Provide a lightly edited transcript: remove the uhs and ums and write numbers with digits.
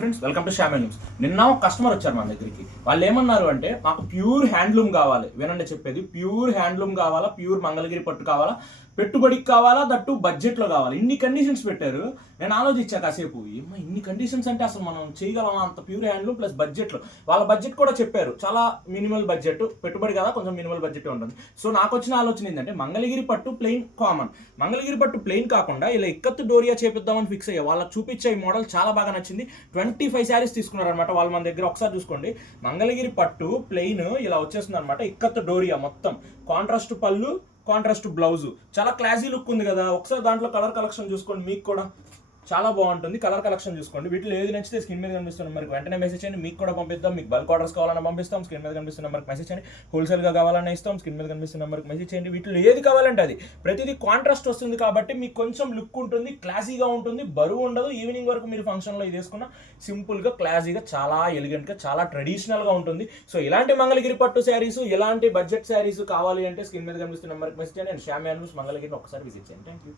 Friends welcome to Shyam news. నిన్న ఒక customer వచ్చారు మన దగ్గరికి. వాళ్ళు ఏమన్నారు అంటే మాకు ప్యూర్ హ్యాండ్లూమ్ కావాలి. వినండి చెప్పేది, ప్యూర్ హ్యాండ్లూమ్ కావాలా, ప్యూర్ మంగళగిరి పట్టు కావాలా, పెట్టుబడికి కావాలా, దట్టు బడ్జెట్లో కావాలి. ఇన్ని కండిషన్స్ పెట్టారు. నేను ఆలోచించా కాసేపు, ఏమో ఇన్ని కండిషన్స్ అంటే అసలు మనం చేయగలమా? అంత ప్యూర్ హ్యాండ్లూమ్ ప్లస్ బడ్జెట్లో. వాళ్ళ బడ్జెట్ కూడా చెప్పారు, చాలా మినిమల్ బడ్జెట్, పెట్టుబడి కదా కొంచెం మినిమల్ బడ్జెట్ ఉంటుంది. సో నాకు వచ్చిన ఆలోచన ఏంటంటే మంగళగిరి పట్టు ప్లెయిన్ కామన్, మంగళగిరి పట్టు ప్లెయిన్ కాకుండా ఇలా ఇక్కత్తు డోరియా చేపిద్దామని ఫిక్స్ అయ్యా. వాళ్ళకి చూపించే ఈ మోడల్ చాలా బాగా నచ్చింది. 25 శారీస్ తీసుకున్నారు అనమాట వాళ్ళు మన దగ్గర. ఒకసారి చూసుకోండి, మంగళగిరి పట్టు ప్లెయిన్ ఇలా వచ్చేస్తుంది అనమాట. ఇక్కత్తు డోరియా మొత్తం, కాంట్రాస్ట్ పళ్ళు, కాంట్రాస్ట్ బ్లౌజ్, చాలా క్లాసీ లుక్ ఉంది కదా. ఒకసారి దాంట్లో కలర్ కలెక్షన్ చూసుకోండి, మీకు కూడా చాలా బాగుంటుంది. కలర్ కలెక్షన్ చూసుకోండి. వీటిలో ఏది నచ్చితే స్క్రీన్ మీద కనిపిస్తున్న నెంబర్కి వెంటనే మెసేజ్ చేయండి, మీకు కూడా పంపిద్దాం. మీకు బల్క్ ఆర్డర్స్ కావాలన్నా పంపిస్తాం, స్క్రీన్ మీద కనిపిస్తున్న నెంబర్కి మెసేజ్ చేయండి. హోల్సేల్గా కావాలన్నా ఇస్తాం, స్క్రీన్ మీద కనిపిస్తున్న నెంబర్కి మెసేజ్ చేయండి. వీటిలో ఏది కావాలంటే అది. ప్రతిదీ కాంట్రాస్ట్ వస్తుంది కాబట్టి మీకు కొంచెం లుక్ ఉంటుంది, క్లాసీగా ఉంటుంది, బరువు ఉండదు. ఈవినింగ్ వరకు మీరు ఫంక్షన్లో ఇది వేసుకున్న సింపుల్గా, క్లాసీగా, చాలా ఎలిగెంట్గా, చాలా ట్రెడిషనల్గా ఉంటుంది. సో ఇలాంటి మంగళగిరి పట్టు శారీస్, ఇలాంటి బడ్జెట్ శారీస్ కావాలి అంటే స్క్రీన్ మీద కనిపిస్తున్న నెంబర్కి మెసేజ్ చేయండి. అండ్ శ్యామ్ న్యూస్ మంగళగిరిని ఒకసారి విజిట్ చేయండి. Thank you.